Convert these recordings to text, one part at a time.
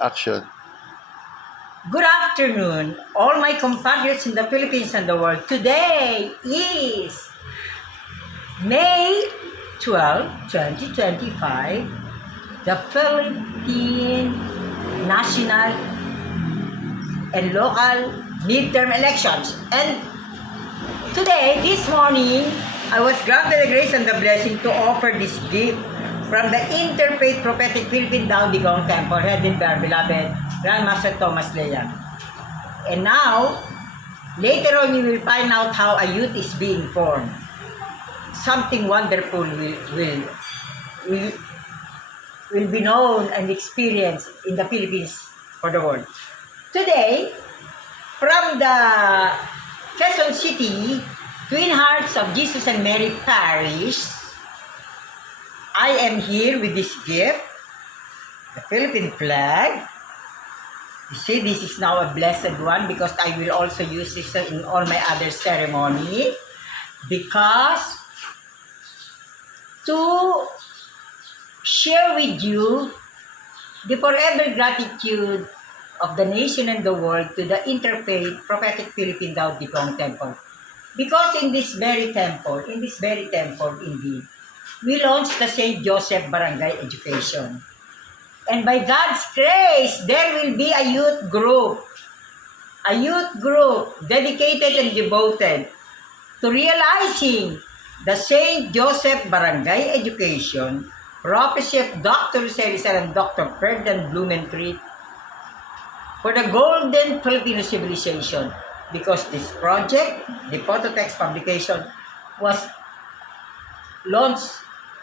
Action. Good afternoon, all my compatriots in the Philippines and the world. Today is May 12, 2025, the Philippine national and local midterm elections. And today, this morning, I was granted the grace and the blessing to offer this gift from the Interfaith Prophetic Philippine Dao Digong Temple, headed by our beloved Grandmaster Thomas Leyan. And now, later on, you will find out how a youth is being formed. Something wonderful will be known and experienced in the Philippines for the world. Today, from the Quezon City, Twin Hearts of Jesus and Mary Parish, I am here with this gift, the Philippine flag. You see, this is now a blessed one because I will also use this in all my other ceremony. Because to share with you the forever gratitude of the nation and the world to the Interfaith Prophetic Philippine Dao Digong Temple. Because in this very temple indeed, we launched the St. Joseph Barangay Education. And by God's grace, there will be a youth group dedicated and devoted to realizing the St. Joseph Barangay Education, prophecy of Dr. Cerizal and Dr. Ferdinand Blumentritt for the golden Filipino civilization. Because this project, the phototext publication, was launched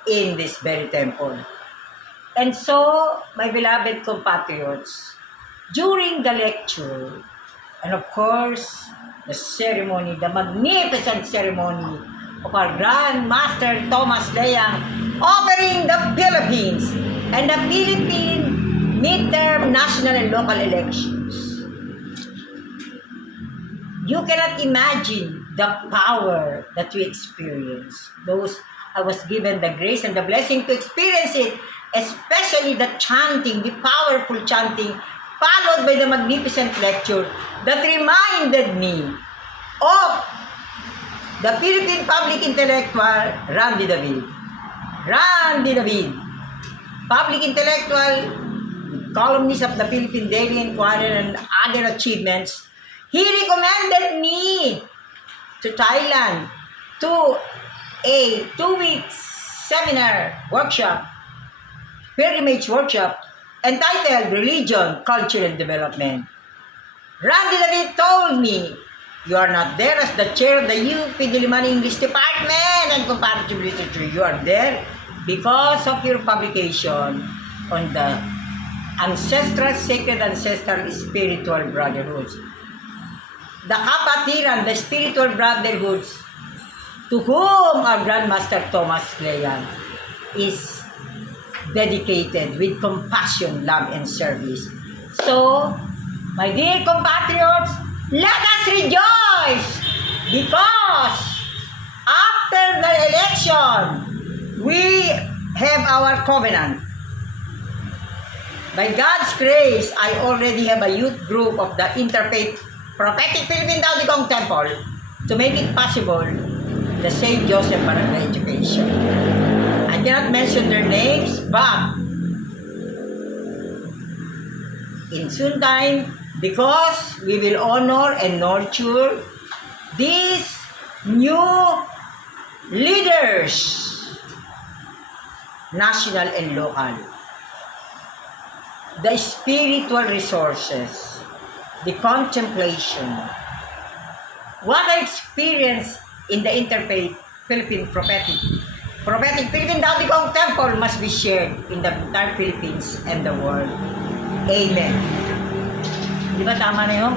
in this very temple. And so, my beloved compatriots, during the lecture, and of course, the ceremony, the magnificent ceremony of our Grand Master Thomas Leyan offering the Philippines and the Philippine midterm national and local elections. You cannot imagine the power that we experience. I was given the grace and the blessing to experience it, especially the chanting, the powerful chanting, followed by the magnificent lecture that reminded me of the Philippine public intellectual Randy David. Randy David, public intellectual, columnist of the Philippine Daily Inquirer and other achievements. He recommended me to Thailand to a 2-week seminar workshop, pilgrimage workshop, entitled Religion, Culture, and Development. Randy David told me, you are not there as the chair of the UP Diliman English Department and Comparative Literature. You are there because of your publication on the ancestral, sacred, ancestral, spiritual brotherhoods. The kapatiran, the spiritual brotherhoods, to whom our Grandmaster Thomas Leyan is dedicated with compassion, love, and service. So, my dear compatriots, let us rejoice because after the election, we have our covenant. By God's grace, I already have a youth group of the Interfaith Prophetic Philippine Dao Digong Temple to make it possible the St. Joseph Barangay Education. I cannot mention their names, but in soon time, because we will honor and nurture these new leaders, national and local, the spiritual resources, the contemplation, what I experienced in the Interfaith Philippine Prophetic Philippine Dao Digong Temple must be shared in the entire Philippines and the world. Amen. Di ba tama na yun?